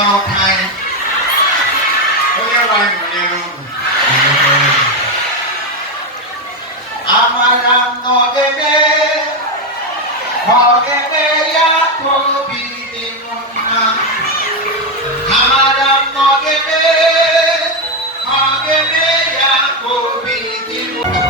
bao thai onye nwanyị nwere uru amara n'ogene ogene ya tobi dị mma amara n'ogene ogene ya tobi dị mma.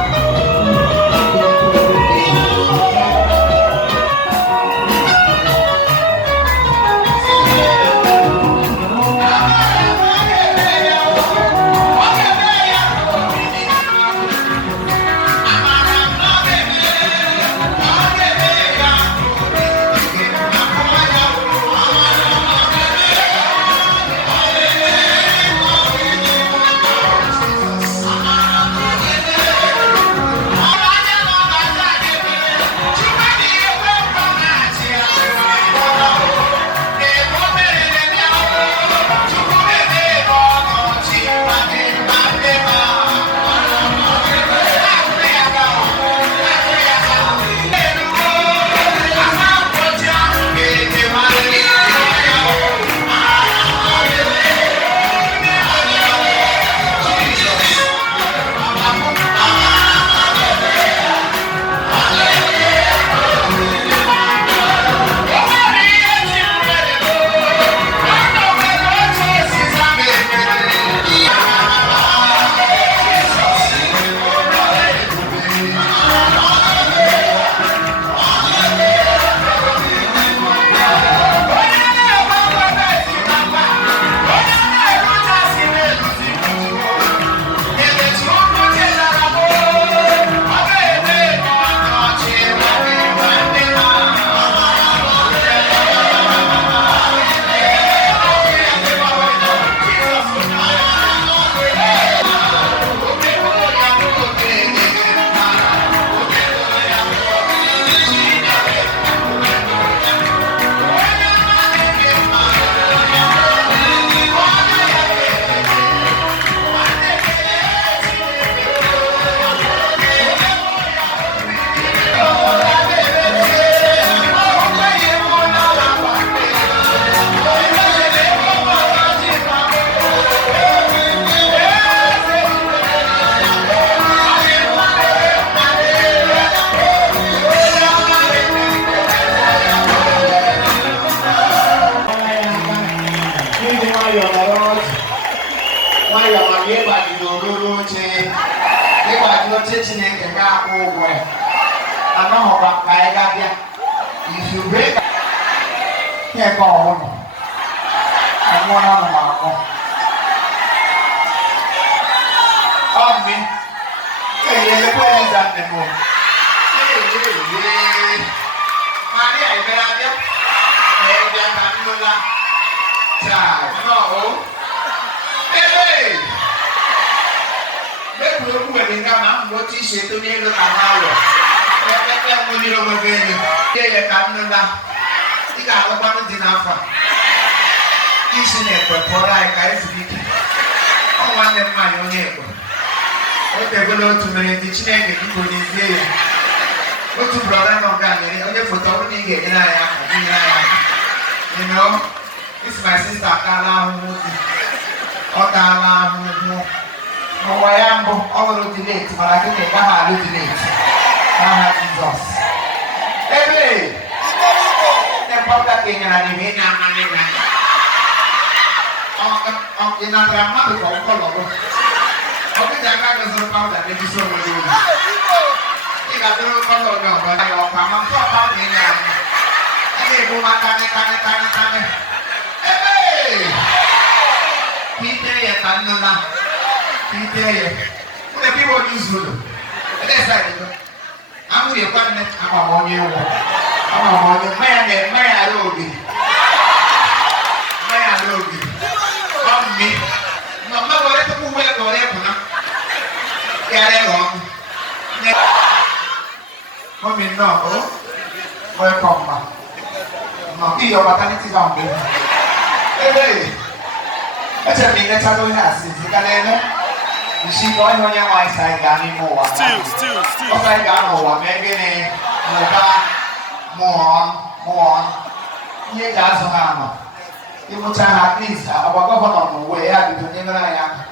ịmụcha ha at least agba gọvanọ n'ụwa ya bido nyere anyị aka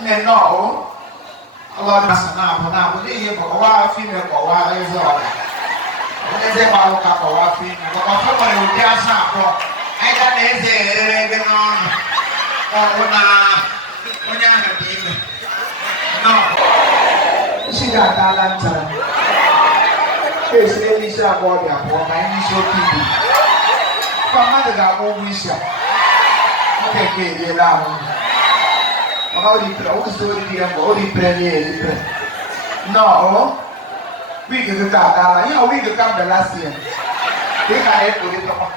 nne nnọọ ọlọdụ asị na-abụ n'ihi bụ ọwa afọ ime ka ọwa eze ọga eze gbalụ ka ọwa afọ ime ọfọ nwere ụdị asa abụọ anyị ga na-eze erere ebe n'ọnụ ọbụ na onye ahụ dị ime isi ga-atala nchara esiri isi abụọ dị abụọ ma anyị isi oke ibu kwa mmadụ ga-agba ụgwọ isi a nwoke nke eriela ahụ maka oripere ụzọ oriri mgbe oripere na eripere nnọọ wig gị ka atala ihe wig ka mgbe last year dị ka na-ekpolitekwa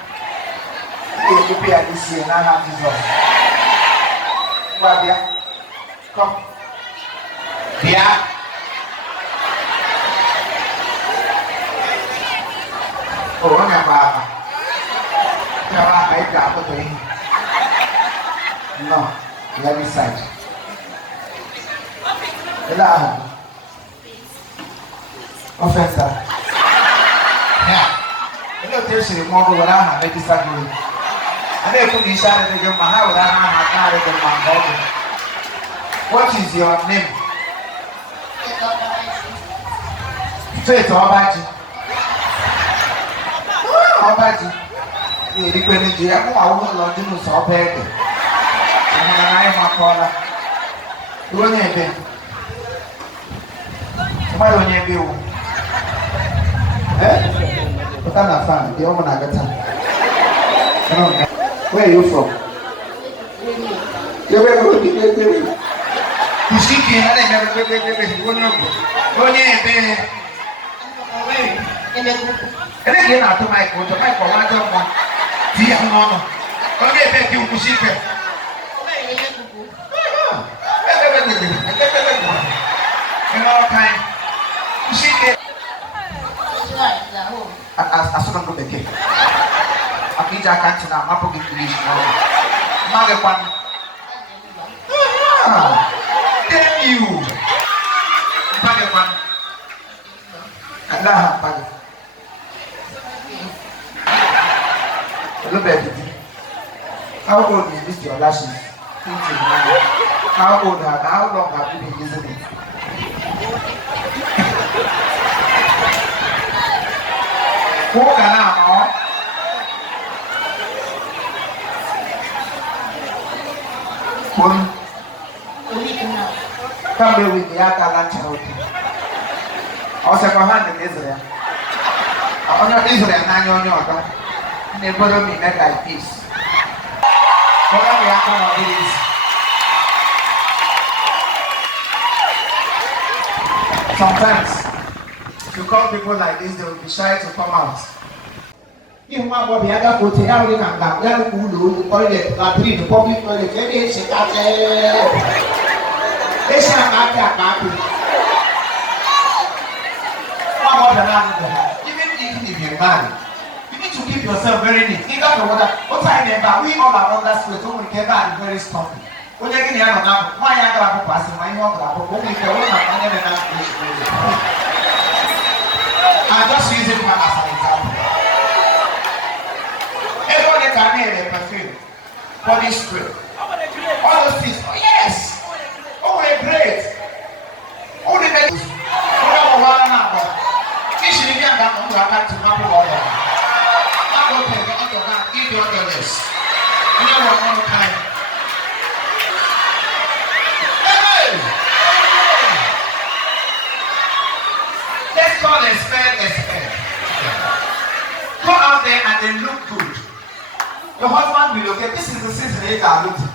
ga-emepe ya n'isi n'aha Jizọs ngwa bịa kọm bịa onye bụ aka chọrọ aka ị ga-apụta ihe nọ left side ele ahụ ofensa ya ele otu esiri mụọ bụ were aha metụta gị oyi a na-ekwu na isi adịghị gị mma ha were aha aka adịghị mma nke ọ bụ what is your name? Faith Ọbaji Ọbaji erikwe n'iji ya mụ awụ ụlọ ndị n'ụsọ ọba ede ịhụna na anyị makọọla onye ebe mmadụ onye ebe iwu pụta na fan dị ọmụ na gata where are you from? Kusiki na na-eme onye ebe ebe ka ị na-atụ maịkị ụjọ maịkị ọwa ajọ mma di ya n'ọnụ onye ebe ka nkwụsị ike kwụsị ike asụrụ ndụ bekee maka iji aka ntị na amapụ gị English n'ọrụ mmadụ kwanụ tell you mmadụ kwanụ Allah pagi. Look at it. How old is this your lashes? How old are how long have you been using it? Who can I? Come here with the other lunch. Or second hand in Israel. I know Israel and I know they borrow me like this. What are we after this? Sometimes, if you call people like this, they will be shy to come out. If my body had a put here in a good toilet, latrine, public toilet, any shit at it's not even if you're married, you need to keep yourself very neat. Think of what I remember, we all are on that street, when we get back, very stumpy. When you're getting out of my other person, my younger, only the one I never have I'm just using one as an example. Everybody can hear a perfume, body spray, all those things. Oh, yes! Oh, they're great! Oh, they make let's call a spade a spade. Go out there and they look good. Your husband will look at this is the season they are looking.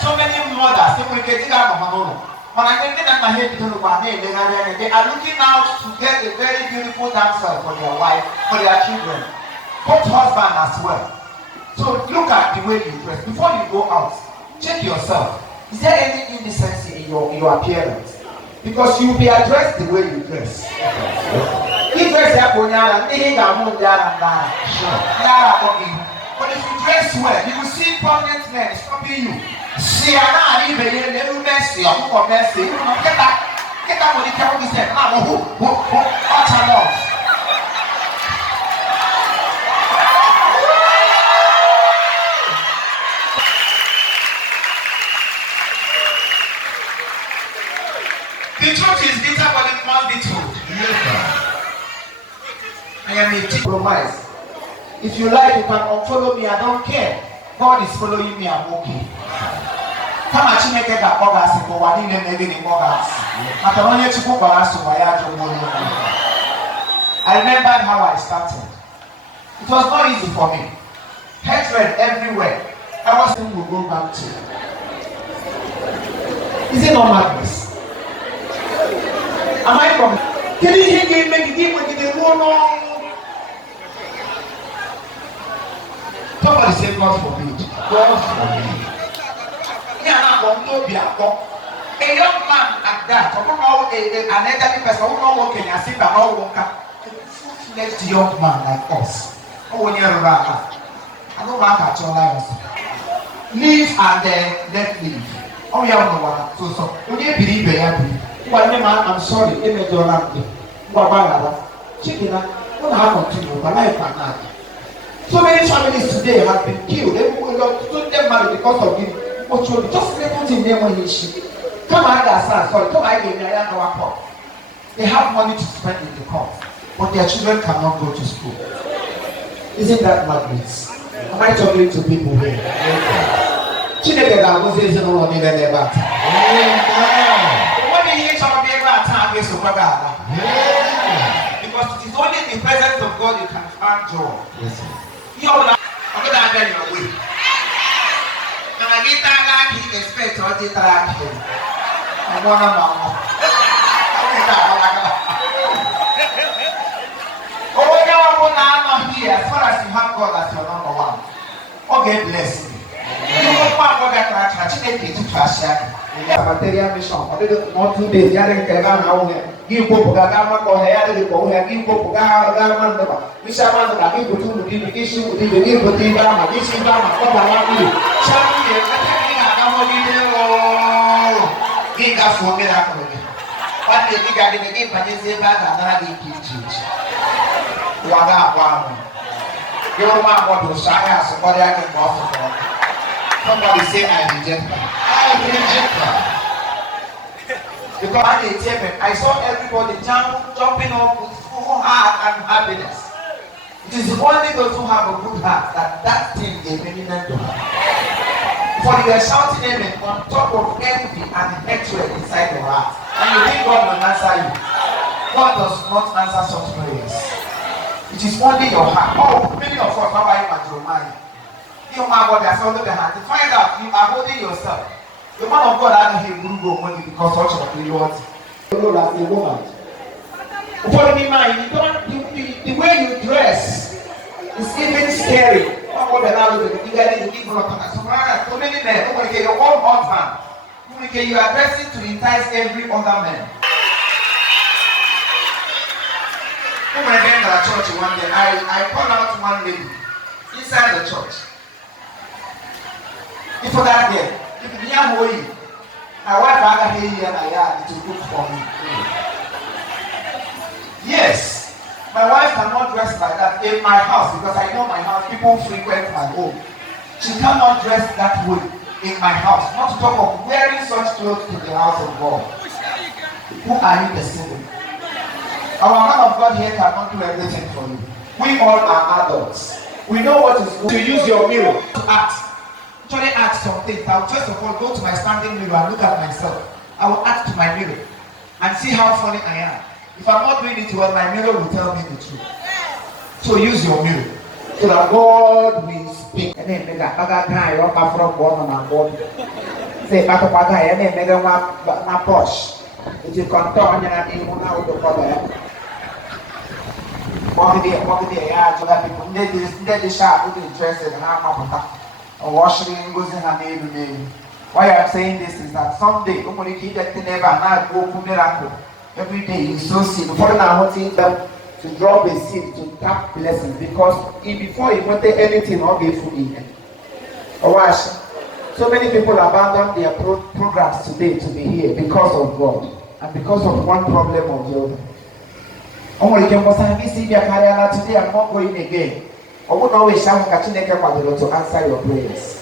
So many mothers, they will get it out of Manolo. But I think that my head they are looking out to get a very beautiful dancer for their wife, for their children, both husband as well. So look at the way you dress. Before you go out, check yourself. Is there any indecency in your appearance? Because you will be addressed the way you dress. If dress but if you dress well, you will see prominent men stopping you. See, I know you messy, or messy. Get that when you carry this head. compromise. If you like, you can unfollow me. I don't care. God is following me. I'm okay. Come on, Chineke ga bogas ko wani ne maybe ni bogas. Matonye chuku bogas to waya jomo. I remembered how I started. It was not easy for me. Hatred everywhere. I was saying we'll go back to. Is it not madness? Am I from? Can you hear me make it when you go long? Somebody say God forbid. God forbid. Yeah, I'm going to be a young man like that. I don't know an elderly person who not working. I see that all worker. Next young man like us. Oh, when you're around, I don't want to your lives. Live and let live. Oh, you know what? So, when you believe in it, I'm sorry. Image your lamp. Chicken, what happened to you? My life and not. So many families today have been killed. They will not them married because of him. But you just let him name when he shit. Come on, sorry, come on, they have money to spend in the court, but their children cannot go to school. Isn't that madness? Am I talking to people here? Chineke ga-agụzi ezinụlọ niile n'ebe a taa. Onweghị ihe chọrọ bịa ebe a taa ga-esokwa gị ala. Because it is only in the presence of God you can find joy. Ihe ọbụla ọbụla abịa your way. Mana gị taa aka ị expect ọ dị tara aka ị. Ọmụọ na ma ọmụọ. Onye ọbụla anọ here as far as you have God as your number one. Okay, bless you. You go find God that Chineke to trust you. Material mission. Not 2 days. Yare kega na uhe. Give popo gaga ma ko he yare ko uhe. Give popo gaga man da ba. Misha man da give popo mudi mudi shi mudi give popo ba ma gishi ba ma ko ba ma ku. Chami ye ata ni gaga mo ni de wo. Giga fo me la ko ni. What the giga de give panye se ba da na di kichi. Wa ga kwa mo. Yo ma ko do sa ya so ko ya ke ko fo. Somebody say I reject her. I reject her. Because I saw everybody jumping up with full heart and happiness. It is only those who have a good heart that thing is meaningful to her. For you are shouting amen on top of envy and hatred inside your heart. And you think God will answer you. God does not answer such prayers. It is only your heart. Oh, many of us are buying your mind. You my God, I found the hand. To find out you are holding yourself. The man of God had him go money because such a reward. You know that a woman. For me, man, you don't the way you dress is even scary. Oh, God, you got to give so many men. Your own husband. You are dressing to entice every other man. When I went to the church one day, I called out one lady inside the church. If I got there, if you are holy, my wife got here and I had to cook for me. Yes, my wife cannot dress like that in my house because I know my house, people frequent my home. She cannot dress that way in my house. Not to talk of wearing such clothes to the house of God. Who are you deceiving? Our man of God here cannot do everything for you. We all are adults. We know what is good. To use your mirror to act. Actually ask some things. I will first of all go to my standing mirror and look at myself. I will act to my mirror and see how funny I am. If I'm not doing it well, my mirror will tell me the truth. So use your mirror so that God will speak. And then make a guy rock up from bottom and bottom. Say back up a guy and then make a push. If you can turn and you will now the cover. Walk there, yeah, so that people need this sharp with interest and I'm up. Washing goes in her name. Why I'm saying this is that someday, every day you sow seed. Before now, I want them to drop a seed to tap blessings because before he wanted anything, not be food in. So many people abandon their programs today to be here because of God and because of one problem or the other. Today I'm not going again. I would always shout to answer your prayers.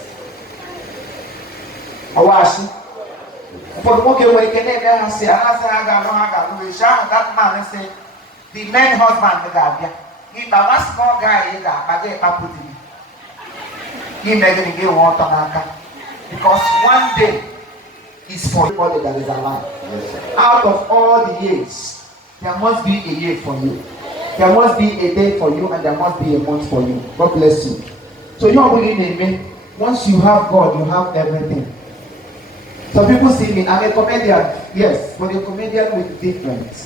For the when you can say, that man and say, the man husband, If I was small guy, I get a put in. He making get water because one day is for everybody that is alive. Yes. Out of all the years, there must be a year for you. There must be a day for you, and there must be a month for you. God bless you. So you are willing, amen. Once you have God, you have everything. Some people see me, I'm a comedian, yes, but a comedian with difference.